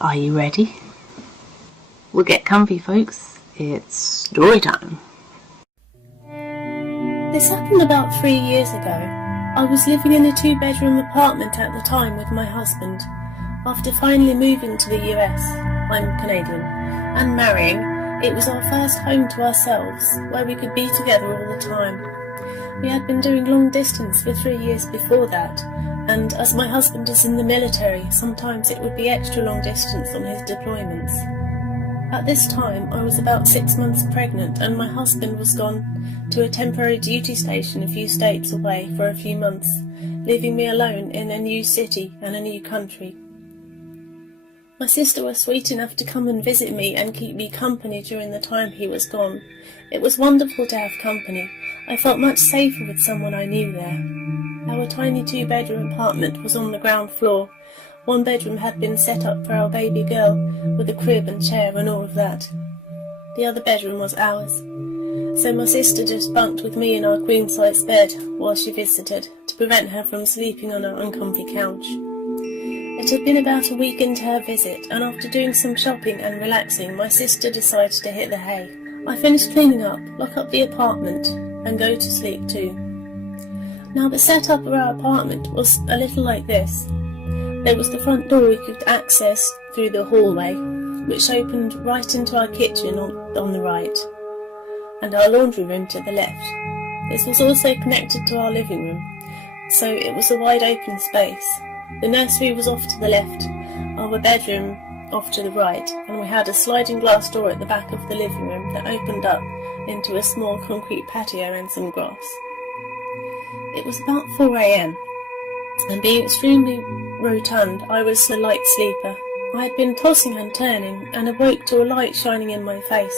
Are you ready? We'll get comfy, folks. It's story time. This happened about 3 years ago. I was living in a 2-bedroom apartment at the time with my husband. After finally moving to the US, I'm Canadian, and marrying, it was our first home to ourselves, where we could be together all the time. We had been doing long distance for 3 years before that, and as my husband is in the military, sometimes it would be extra long distance on his deployments. At this time, I was about 6 months pregnant, and my husband was gone to a temporary duty station a few states away for a few months, leaving me alone in a new city and a new country. My sister was sweet enough to come and visit me and keep me company during the time he was gone. It was wonderful to have company. I felt much safer with someone I knew there. Our tiny 2-bedroom apartment was on the ground floor. One bedroom had been set up for our baby girl, with a crib and chair and all of that. The other bedroom was ours. So my sister just bunked with me in our queen-size bed while she visited, to prevent her from sleeping on our uncomfy couch. It had been about a week into her visit, and after doing some shopping and relaxing, my sister decided to hit the hay. I finished cleaning up, lock up the apartment, and go to sleep too. Now the setup of our apartment was a little like this. There was the front door we could access through the hallway, which opened right into our kitchen on the right, and our laundry room to the left. This was also connected to our living room, so it was a wide open space. The nursery was off to the left, our bedroom off to the right, and we had a sliding glass door at the back of the living room that opened up into a small concrete patio and some grass. It was about 4 a.m, and being extremely rotund, I was a light sleeper. I had been tossing and turning, and awoke to a light shining in my face.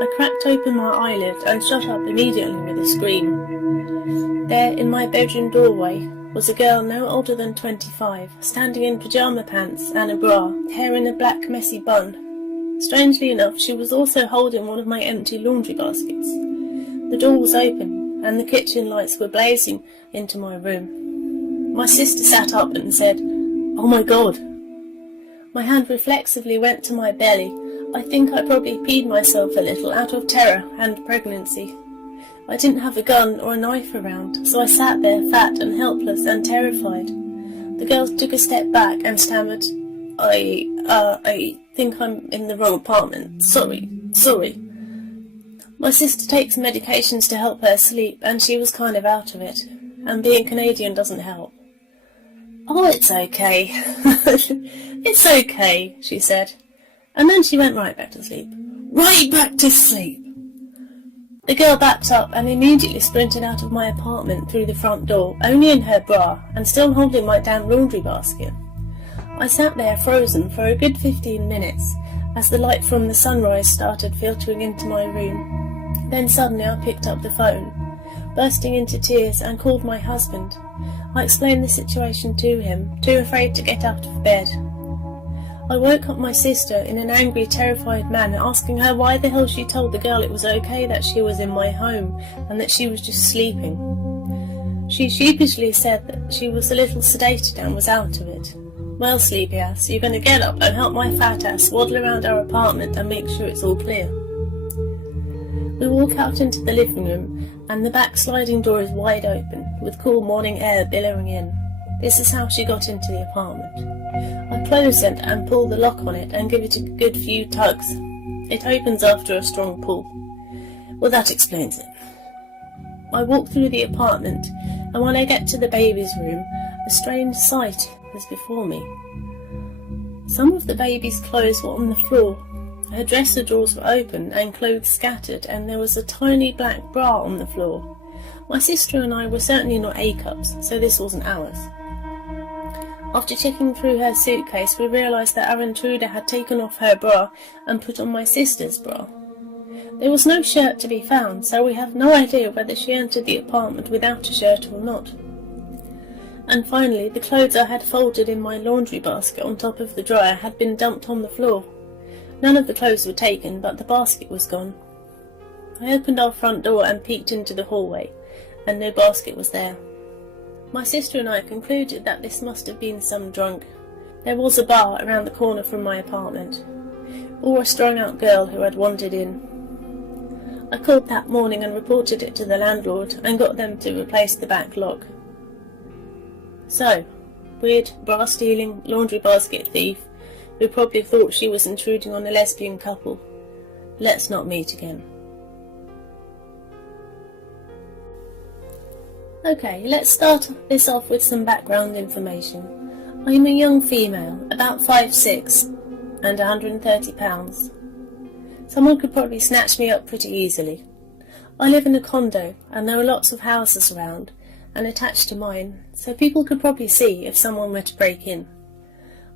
I cracked open my eyelid and shut up immediately with a scream. There, in my bedroom doorway, was a girl no older than 25, standing in pyjama pants and a bra, hair in a black messy bun. Strangely enough, she was also holding one of my empty laundry baskets. The door was open, and the kitchen lights were blazing into my room. My sister sat up and said, "Oh my God." My hand reflexively went to my belly. I think I probably peed myself a little out of terror and pregnancy. I didn't have a gun or a knife around, so I sat there fat and helpless and terrified. The girl took a step back and stammered, I think I'm in the wrong apartment. Sorry. My sister takes medications to help her sleep, and she was kind of out of it, and being Canadian doesn't help. "Oh, it's okay." "It's okay," she said, and then she went right back to sleep. Right back to sleep! The girl backed up and immediately sprinted out of my apartment through the front door, only in her bra, and still holding my damn laundry basket. I sat there frozen for a good 15 minutes, as the light from the sunrise started filtering into my room. Then suddenly I picked up the phone, bursting into tears, and called my husband. I explained the situation to him, too afraid to get out of bed. I woke up my sister in an angry, terrified manner, asking her why the hell she told the girl it was okay that she was in my home and that she was just sleeping. She sheepishly said that she was a little sedated and was out of it. "Well, sleepy ass, you're going to get up and help my fat ass waddle around our apartment and make sure it's all clear." We walk out into the living room, and the back sliding door is wide open, with cool morning air billowing in. This is how she got into the apartment. I close it and pull the lock on it and give it a good few tugs. It opens after a strong pull. Well, that explains it. I walk through the apartment, and when I get to the baby's room, a strange sight is before me. Some of the baby's clothes were on the floor. Her dresser drawers were open and clothes scattered, and there was a tiny black bra on the floor. My sister and I were certainly not A-cups, so this wasn't ours. After checking through her suitcase, we realised that our intruder had taken off her bra and put on my sister's bra. There was no shirt to be found, so we have no idea whether she entered the apartment without a shirt or not. And finally, the clothes I had folded in my laundry basket on top of the dryer had been dumped on the floor. None of the clothes were taken, but the basket was gone. I opened our front door and peeked into the hallway, and no basket was there. My sister and I concluded that this must have been some drunk. There was a bar around the corner from my apartment, or a strung-out girl who had wandered in. I called that morning and reported it to the landlord and got them to replace the back lock. So, weird, bra-stealing, laundry basket thief, who probably thought she was intruding on a lesbian couple. Let's not meet again. Okay, let's start this off with some background information. I'm a young female, about 5'6", and 130 pounds. Someone could probably snatch me up pretty easily. I live in a condo, and there are lots of houses around, and attached to mine, so people could probably see if someone were to break in.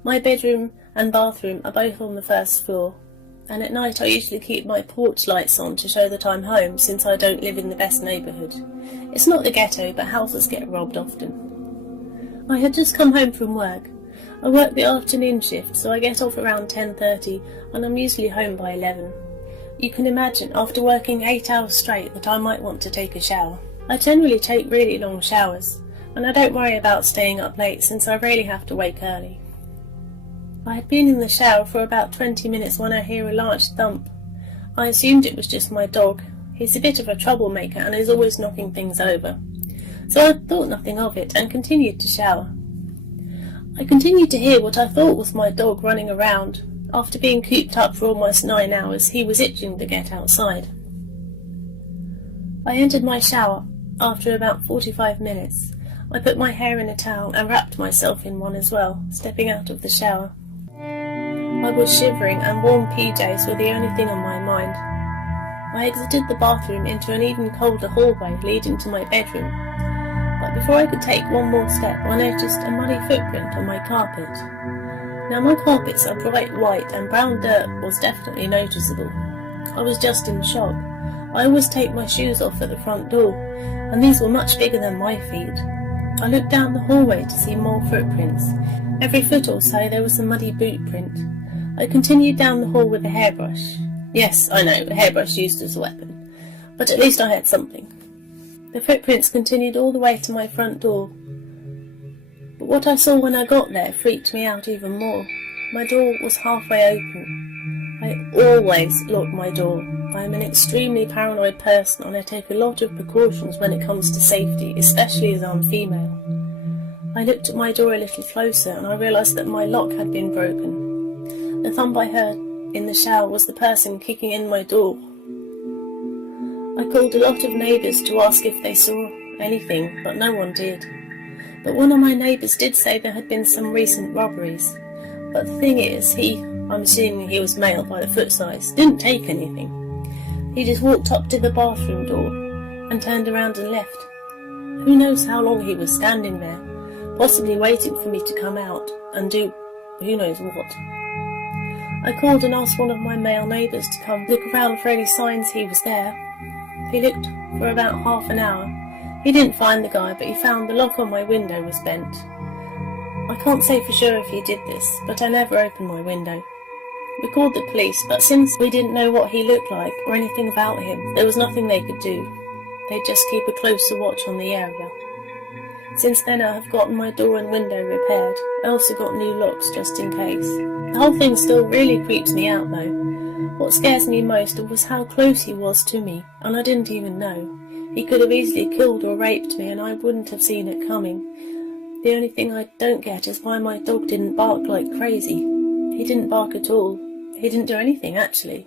My bedroom and bathroom are both on the first floor, and at night I usually keep my porch lights on to show that I'm home, since I don't live in the best neighbourhood. It's not the ghetto, but houses get robbed often. I had just come home from work. I work the afternoon shift, so I get off around 10:30, and I'm usually home by 11. You can imagine, after working 8 hours straight, that I might want to take a shower. I generally take really long showers, and I don't worry about staying up late since I rarely have to wake early. I had been in the shower for about 20 minutes when I hear a large thump. I assumed it was just my dog. He's a bit of a troublemaker and is always knocking things over. So I thought nothing of it and continued to shower. I continued to hear what I thought was my dog running around. After being cooped up for almost 9 hours, he was itching to get outside. I entered my shower. After about 45 minutes, I put my hair in a towel and wrapped myself in one as well, stepping out of the shower. I was shivering and warm PJs were the only thing on my mind. I exited the bathroom into an even colder hallway leading to my bedroom, but before I could take one more step I noticed a muddy footprint on my carpet. Now my carpets are bright white and brown dirt was definitely noticeable. I was just in shock. I always take my shoes off at the front door, and these were much bigger than my feet. I looked down the hallway to see more footprints. Every foot or so there was a muddy boot print. I continued down the hall with a hairbrush. Yes, I know, a hairbrush used as a weapon, but at least I had something. The footprints continued all the way to my front door. But what I saw when I got there freaked me out even more. My door was halfway open. I always lock my door. I am an extremely paranoid person and I take a lot of precautions when it comes to safety, especially as I'm female. I looked at my door a little closer and I realised that my lock had been broken. The thump I heard in the shower was the person kicking in my door. I called a lot of neighbours to ask if they saw anything, but no one did. But one of my neighbours did say there had been some recent robberies. But the thing is, I'm assuming he was male by the foot size, didn't take anything. He just walked up to the bathroom door and turned around and left. Who knows how long he was standing there, possibly waiting for me to come out and do who knows what. I called and asked one of my male neighbours to come look around for any signs he was there. He looked for about half an hour. He didn't find the guy, but he found the lock on my window was bent. I can't say for sure if he did this, but I never opened my window. We called the police, but since we didn't know what he looked like or anything about him, there was nothing they could do. They'd just keep a closer watch on the area. Since then I have gotten my door and window repaired. I also got new locks just in case. The whole thing still really creeps me out though. What scares me most was how close he was to me, and I didn't even know. He could have easily killed or raped me and I wouldn't have seen it coming. The only thing I don't get is why my dog didn't bark like crazy. He didn't bark at all. He didn't do anything actually.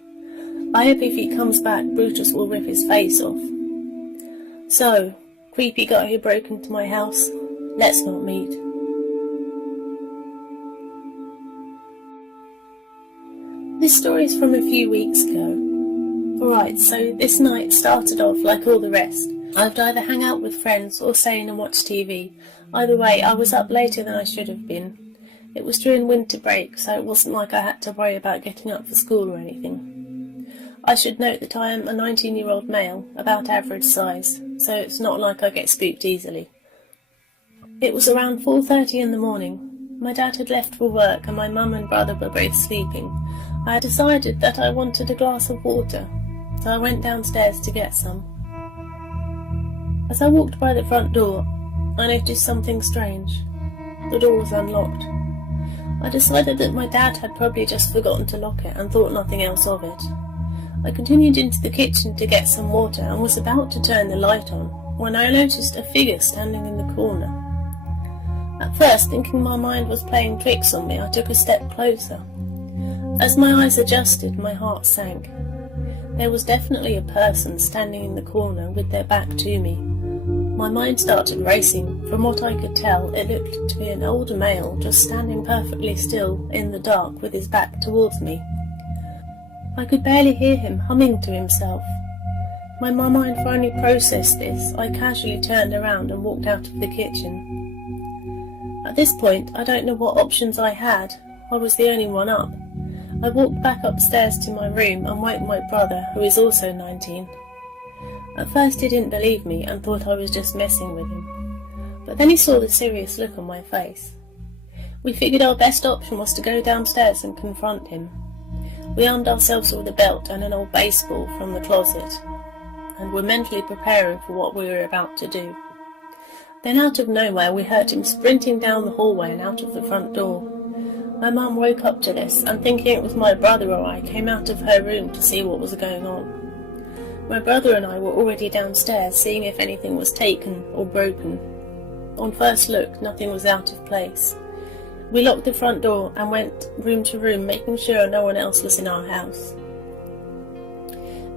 I hope if he comes back, Brutus will rip his face off. So, creepy guy who broke into my house, let's not meet. This story is from a few weeks ago. Alright, so this night started off like all the rest. I would either hang out with friends or stay in and watch TV. Either way, I was up later than I should have been. It was during winter break, so it wasn't like I had to worry about getting up for school or anything. I should note that I am a 19-year-old male, about average size, so it's not like I get spooked easily. It was around 4:30 in the morning. My dad had left for work and my mum and brother were both sleeping. I had decided that I wanted a glass of water, so I went downstairs to get some. As I walked by the front door, I noticed something strange. The door was unlocked. I decided that my dad had probably just forgotten to lock it and thought nothing else of it. I continued into the kitchen to get some water and was about to turn the light on when I noticed a figure standing in the corner. At first, thinking my mind was playing tricks on me, I took a step closer. As my eyes adjusted, my heart sank. There was definitely a person standing in the corner with their back to me. My mind started racing. From what I could tell, it looked to be an older male just standing perfectly still in the dark with his back towards me. I could barely hear him humming to himself. When my mind finally processed this, I casually turned around and walked out of the kitchen. At this point, I don't know what options I had. I was the only one up. I walked back upstairs to my room and woke my brother, who is also 19. At first he didn't believe me and thought I was just messing with him. But then he saw the serious look on my face. We figured our best option was to go downstairs and confront him. We armed ourselves with a belt and an old baseball from the closet, and were mentally preparing for what we were about to do. Then out of nowhere we heard him sprinting down the hallway and out of the front door. My mum woke up to this, and thinking it was my brother or I, came out of her room to see what was going on. My brother and I were already downstairs, seeing if anything was taken or broken. On first look, nothing was out of place. We locked the front door and went room to room, making sure no one else was in our house.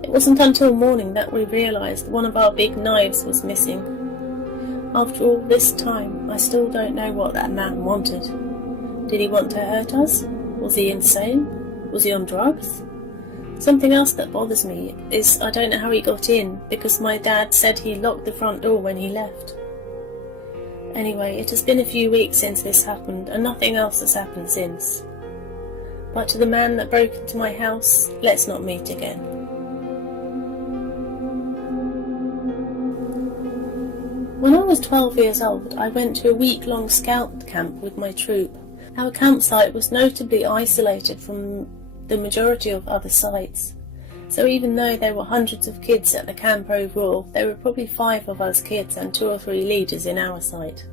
It wasn't until morning that we realised one of our big knives was missing. After all this time, I still don't know what that man wanted. Did he want to hurt us? Was he insane? Was he on drugs? Something else that bothers me is I don't know how he got in, because my dad said he locked the front door when he left. Anyway, it has been a few weeks since this happened, and nothing else has happened since. But to the man that broke into my house, let's not meet again. When I was 12 years old, I went to a week-long scout camp with my troop. Our campsite was notably isolated from the majority of other sites. So even though there were hundreds of kids at the camp overall, there were probably 5 of us kids and 2 or 3 leaders in our site.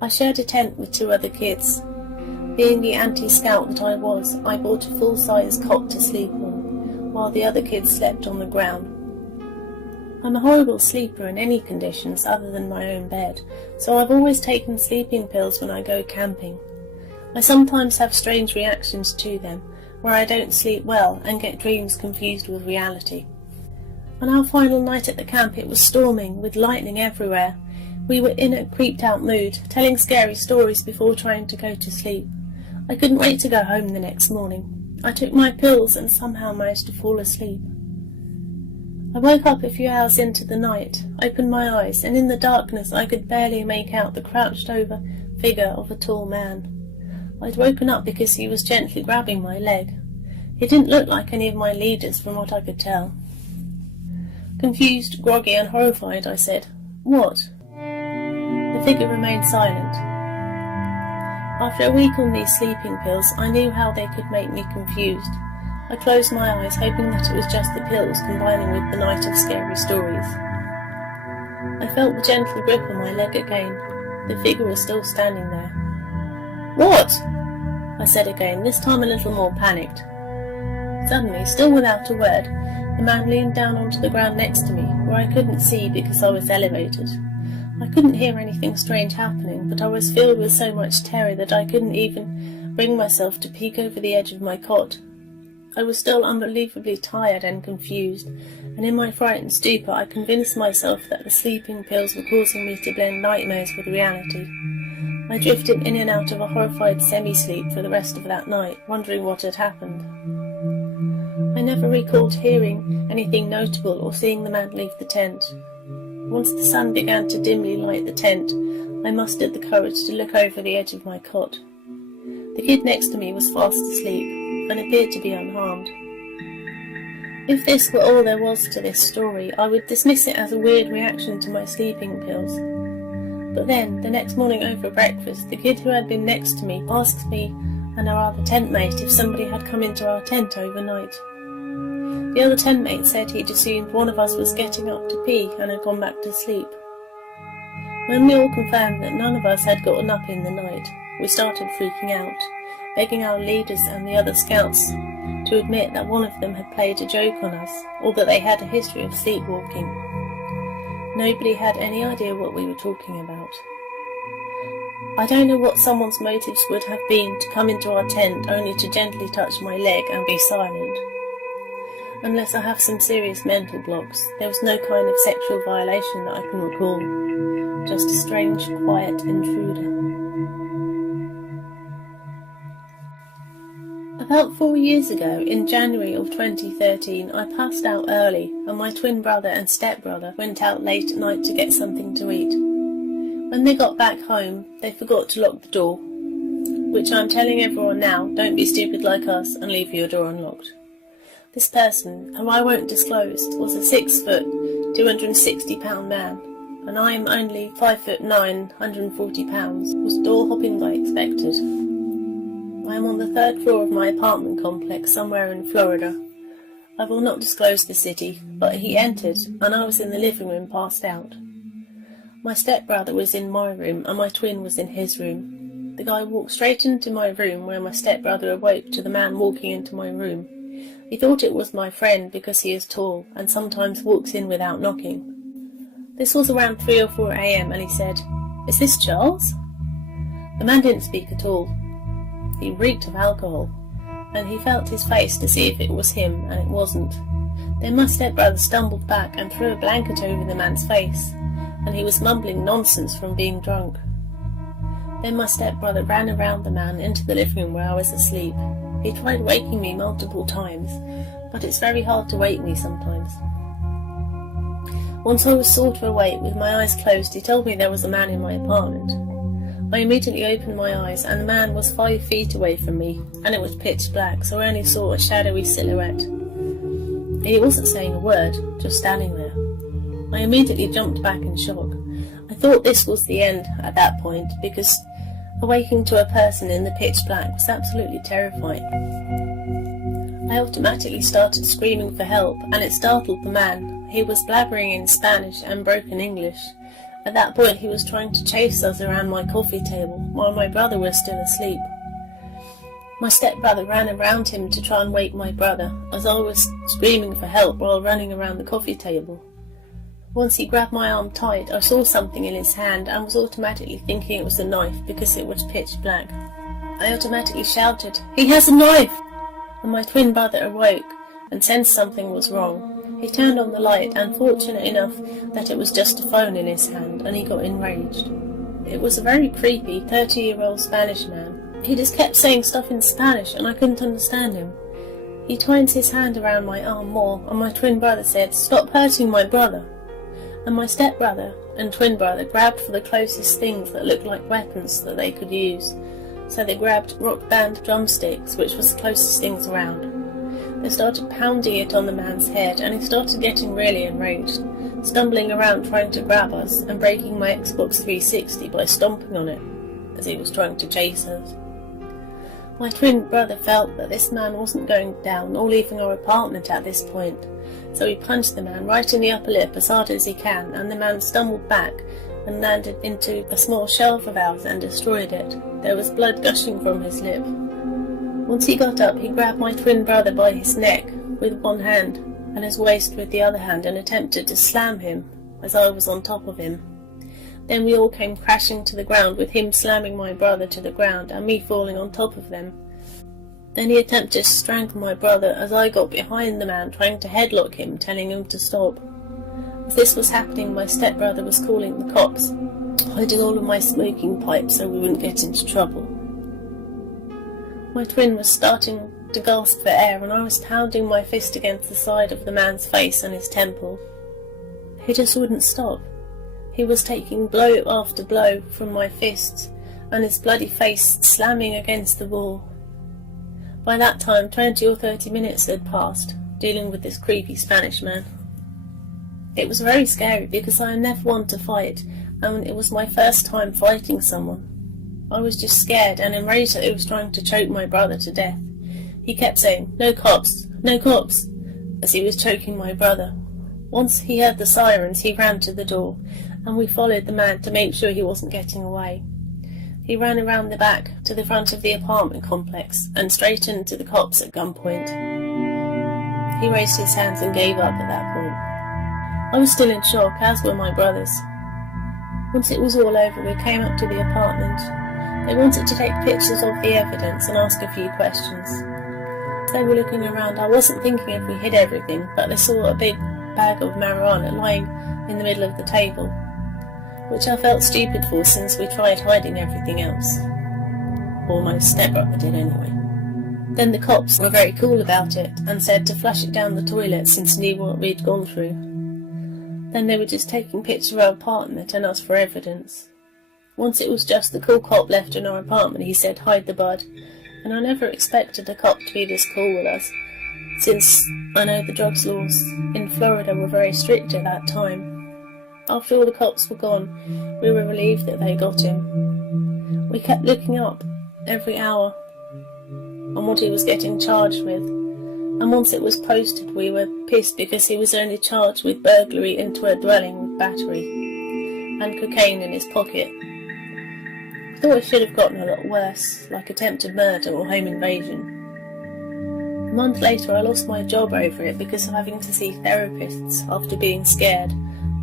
I shared a tent with 2 other kids. Being the anti-scout that I was, I bought a full-size cot to sleep on, while the other kids slept on the ground. I'm a horrible sleeper in any conditions other than my own bed, so I've always taken sleeping pills when I go camping. I sometimes have strange reactions to them, where I don't sleep well and get dreams confused with reality. On our final night at the camp, it was storming, with lightning everywhere. We were in a creeped-out mood, telling scary stories before trying to go to sleep. I couldn't wait to go home the next morning. I took my pills and somehow managed to fall asleep. I woke up a few hours into the night, opened my eyes, and in the darkness I could barely make out the crouched-over figure of a tall man. I'd woken up because he was gently grabbing my leg. He didn't look like any of my leaders from what I could tell. Confused, groggy and horrified, I said, "What?" The figure remained silent. After a week on these sleeping pills, I knew how they could make me confused. I closed my eyes, hoping that it was just the pills combining with the night of scary stories. I felt the gentle grip on my leg again. The figure was still standing there. "What?" I said again, this time a little more panicked. Suddenly, still without a word, the man leaned down onto the ground next to me, where I couldn't see because I was elevated. I couldn't hear anything strange happening, but I was filled with so much terror that I couldn't even bring myself to peek over the edge of my cot. I was still unbelievably tired and confused, and in my frightened stupor I convinced myself that the sleeping pills were causing me to blend nightmares with reality. I drifted in and out of a horrified semi-sleep for the rest of that night, wondering what had happened. I never recalled hearing anything notable or seeing the man leave the tent. Once the sun began to dimly light the tent, I mustered the courage to look over the edge of my cot. The kid next to me was fast asleep, and appeared to be unharmed. If this were all there was to this story, I would dismiss it as a weird reaction to my sleeping pills. But then, the next morning over breakfast, the kid who had been next to me asked me and our other tent mate if somebody had come into our tent overnight. The other tent mate said he'd assumed one of us was getting up to pee and had gone back to sleep. When we all confirmed that none of us had gotten up in the night, we started freaking out. begging our leaders and the other scouts to admit that one of them had played a joke on us, or that they had a history of sleepwalking. Nobody had any idea what we were talking about. I don't know what someone's motives would have been to come into our tent only to gently touch my leg and be silent. Unless I have some serious mental blocks, there was no kind of sexual violation that I can recall. Just a strange, quiet intruder. About 4 years ago, in January of 2013, I passed out early and my twin brother and stepbrother went out late at night to get something to eat. When they got back home, they forgot to lock the door, which I'm telling everyone now, don't be stupid like us and leave your door unlocked. This person, who I won't disclose, was a 6 foot, 260 pound man, and I am only 5 foot 9, 140 pounds, was door hopping like expected. I am on the 3rd floor of my apartment complex somewhere in Florida. I will not disclose the city, but he entered, and I was in the living room passed out. My stepbrother was in my room, and my twin was in his room. The guy walked straight into my room where my stepbrother awoke to the man walking into my room. He thought it was my friend because he is tall, and sometimes walks in without knocking. This was around 3 or 4 a.m, and he said, "Is this Charles?" The man didn't speak at all. He reeked of alcohol, and he felt his face to see if it was him, and it wasn't. Then my stepbrother stumbled back and threw a blanket over the man's face, and he was mumbling nonsense from being drunk. Then my stepbrother ran around the man into the living room where I was asleep. He tried waking me multiple times, but it's very hard to wake me sometimes. Once I was sort of awake with my eyes closed, he told me there was a man in my apartment. I immediately opened my eyes, and the man was 5 feet away from me, and it was pitch black, so I only saw a shadowy silhouette. He wasn't saying a word, just standing there. I immediately jumped back in shock. I thought this was the end at that point, because awaking to a person in the pitch black was absolutely terrifying. I automatically started screaming for help, and it startled the man. He was blabbering in Spanish and broken English. At that point he was trying to chase us around my coffee table, while my brother was still asleep. My stepbrother ran around him to try and wake my brother, as I was screaming for help while running around the coffee table. Once he grabbed my arm tight, I saw something in his hand and was automatically thinking it was a knife because it was pitch black. I automatically shouted, "He has a knife!" And my twin brother awoke and sensed something was wrong. He turned on the light, and fortunate enough that it was just a phone in his hand, and he got enraged. It was a very creepy 30-year-old Spanish man. He just kept saying stuff in Spanish, and I couldn't understand him. He twined his hand around my arm more, and my twin brother said, "Stop hurting my brother." And my stepbrother and twin brother grabbed for the closest things that looked like weapons that they could use. So they grabbed rock band drumsticks, which was the closest things around. They started pounding it on the man's head, and he started getting really enraged, stumbling around trying to grab us and breaking my Xbox 360 by stomping on it, as he was trying to chase us. My twin brother felt that this man wasn't going down or leaving our apartment at this point, so he punched the man right in the upper lip as hard as he can, and the man stumbled back and landed into a small shelf of ours and destroyed it. There was blood gushing from his lip. Once he got up, he grabbed my twin brother by his neck with one hand and his waist with the other hand and attempted to slam him as I was on top of him. Then we all came crashing to the ground, with him slamming my brother to the ground and me falling on top of them. Then he attempted to strangle my brother as I got behind the man trying to headlock him, telling him to stop. As this was happening, my stepbrother was calling the cops, hiding all of my smoking pipe so we wouldn't get into trouble. My twin was starting to gasp for air, and I was pounding my fist against the side of the man's face and his temple. He just wouldn't stop. He was taking blow after blow from my fists, and his bloody face slamming against the wall. By that time, 20 or 30 minutes had passed, dealing with this creepy Spanish man. It was very scary because I am never one to fight, and it was my first time fighting someone. I was just scared and enraged that he was trying to choke my brother to death. He kept saying, "No cops, no cops," as he was choking my brother. Once he heard the sirens, he ran to the door, and we followed the man to make sure he wasn't getting away. He ran around the back to the front of the apartment complex and straight into the cops at gunpoint. He raised his hands and gave up at that point. I was still in shock, as were my brothers. Once it was all over, we came up to the apartment. They wanted to take pictures of the evidence and ask a few questions. They were looking around. I wasn't thinking if we hid everything, but they saw a big bag of marijuana lying in the middle of the table, which I felt stupid for since we tried hiding everything else. Or my stepbrother did anyway. Then the cops were very cool about it and said to flush it down the toilet since knew what we'd gone through. Then they were just taking pictures of our apartment and us for evidence. Once it was just the cool cop left in our apartment, he said hide the bud, and I never expected a cop to be this cool with us, since I know the drugs laws in Florida were very strict at that time. After all the cops were gone, we were relieved that they got him. We kept looking up every hour on what he was getting charged with, and once it was posted we were pissed because he was only charged with burglary into a dwelling with battery and cocaine in his pocket. I thought it should have gotten a lot worse, like attempted murder or home invasion. A month later I lost my job over it because of having to see therapists after being scared,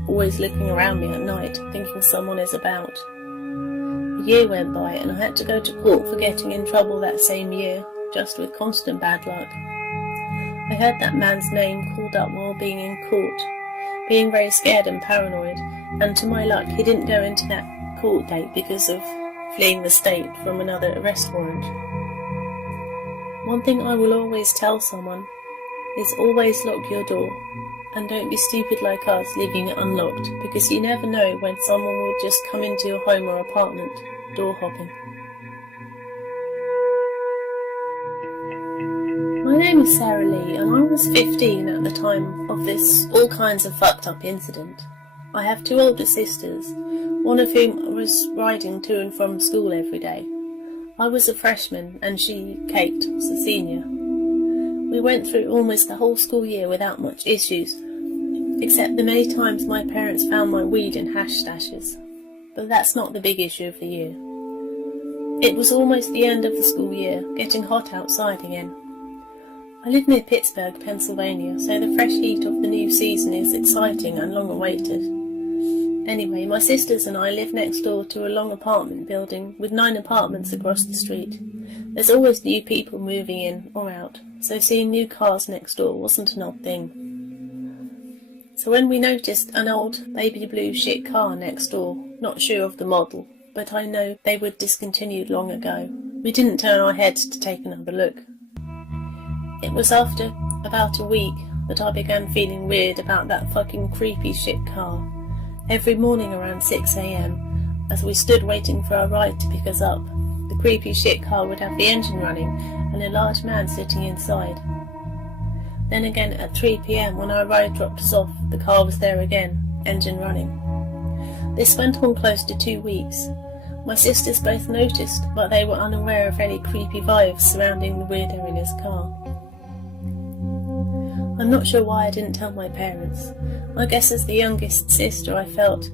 always looking around me at night, thinking someone is about. A year went by and I had to go to court for getting in trouble that same year, just with constant bad luck. I heard that man's name called up while being in court, being very scared and paranoid, and to my luck he didn't go into that court date because of fleeing the state from another arrest warrant. One thing I will always tell someone is always lock your door, and don't be stupid like us leaving it unlocked, because you never know when someone will just come into your home or apartment, door hopping. My name is Sarah Lee, and I was 15 at the time of this all kinds of fucked up incident. I have two older sisters, one of whom was riding to and from school every day. I was a freshman and she, Kate, was a senior. We went through almost the whole school year without much issues, except the many times my parents found my weed in hash stashes. But that's not the big issue of the year. It was almost the end of the school year, getting hot outside again. I live near Pittsburgh, Pennsylvania, so the fresh heat of the new season is exciting and long awaited. Anyway, my sisters and I live next door to a long apartment building with 9 apartments across the street. There's always new people moving in or out, so seeing new cars next door wasn't an odd thing. So when we noticed an old baby blue shit car next door, not sure of the model, but I know they were discontinued long ago, we didn't turn our heads to take another look. It was after about a week that I began feeling weird about that fucking creepy shit car. Every morning around 6 a.m, as we stood waiting for our ride to pick us up, the creepy shit car would have the engine running and a large man sitting inside. Then again at 3 p.m, when our ride dropped us off, the car was there again, engine running. This went on close to 2 weeks. My sisters both noticed, but they were unaware of any creepy vibes surrounding the weirdo in his car. I'm not sure why I didn't tell my parents. I guess as the youngest sister I felt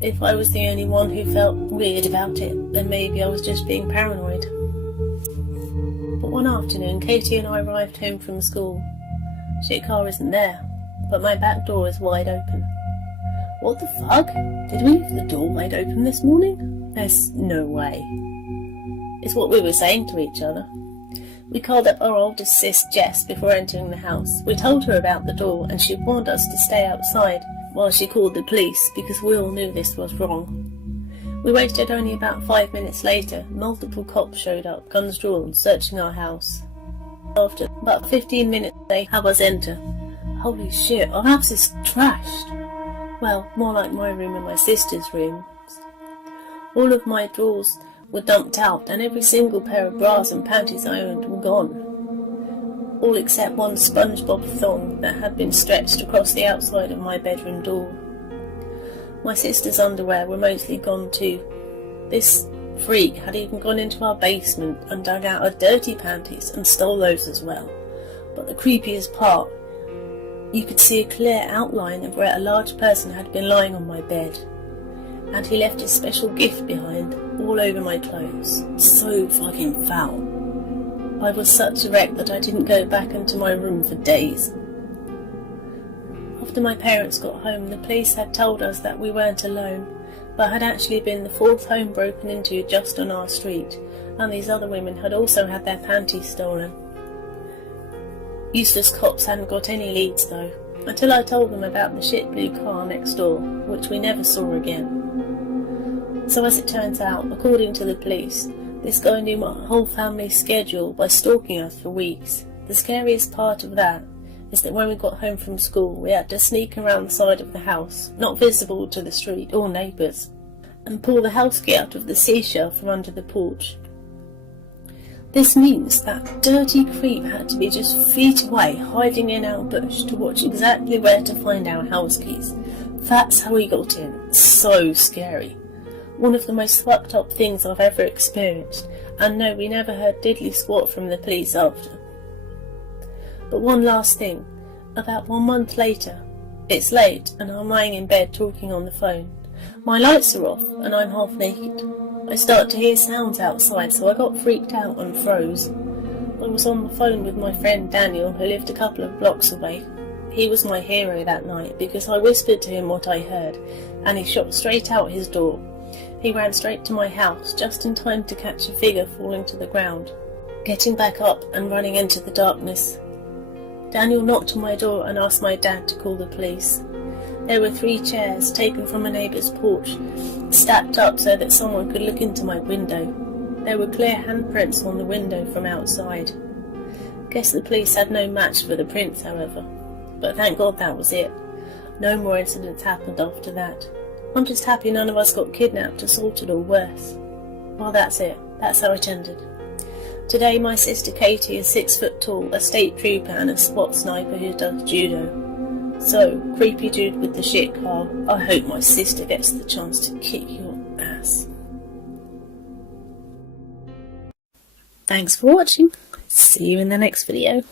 if I was the only one who felt weird about it, then maybe I was just being paranoid. But one afternoon, Katie and I arrived home from school. Shit car isn't there, but my back door is wide open. What the fuck? Did we leave the door wide open this morning? There's no way. It's what we were saying to each other. We called up our oldest sis, Jess, before entering the house. We told her about the door, and she warned us to stay outside while she called the police, because we all knew this was wrong. We waited only about 5 minutes later. Multiple cops showed up, guns drawn, searching our house. After about 15 minutes, they had us enter. Holy shit, our house is trashed. Well, more like my room and my sister's room. All of my drawers were dumped out, and every single pair of bras and panties I owned were gone. All except one SpongeBob thong that had been stretched across the outside of my bedroom door. My sister's underwear were mostly gone too. This freak had even gone into our basement and dug out her dirty panties and stole those as well. But the creepiest part, you could see a clear outline of where a large person had been lying on my bed. and he left his special gift behind, all over my clothes. So fucking foul. I was such a wreck that I didn't go back into my room for days. After my parents got home, the police had told us that we weren't alone, but had actually been the 4th home broken into just on our street, and these other women had also had their panties stolen. Useless cops hadn't got any leads though, until I told them about the shit blue car next door, which we never saw again. So as it turns out, according to the police, this guy knew my whole family's schedule by stalking us for weeks. The scariest part of that is that when we got home from school, we had to sneak around the side of the house, not visible to the street or neighbours, and pull the house key out of the seashelf from under the porch. This means that dirty creep had to be just feet away, hiding in our bush to watch exactly where to find our house keys. That's how he got in. So scary. One of the most fucked up things I've ever experienced, and no, we never heard diddly squat from the police after. But one last thing. About 1 month later, it's late and I'm lying in bed talking on the phone. My lights are off and I'm half naked. I start to hear sounds outside, so I got freaked out and froze. I was on the phone with my friend Daniel, who lived a couple of blocks away. He was my hero that night because I whispered to him what I heard, and he shot straight out his door. He ran straight to my house, just in time to catch a figure falling to the ground, getting back up and running into the darkness. Daniel knocked on my door and asked my dad to call the police. There were 3 chairs taken from a neighbour's porch, stacked up so that someone could look into my window. There were clear handprints on the window from outside. Guess the police had no match for the prints, however. But thank God that was it. No more incidents happened after that. I'm just happy none of us got kidnapped, assaulted or worse. Well, that's it. That's how it ended. Today my sister Katie is 6 foot tall, a state trooper and a spot sniper who does judo. So, creepy dude with the shit car, I hope my sister gets the chance to kick your ass. Thanks for watching. See you in the next video.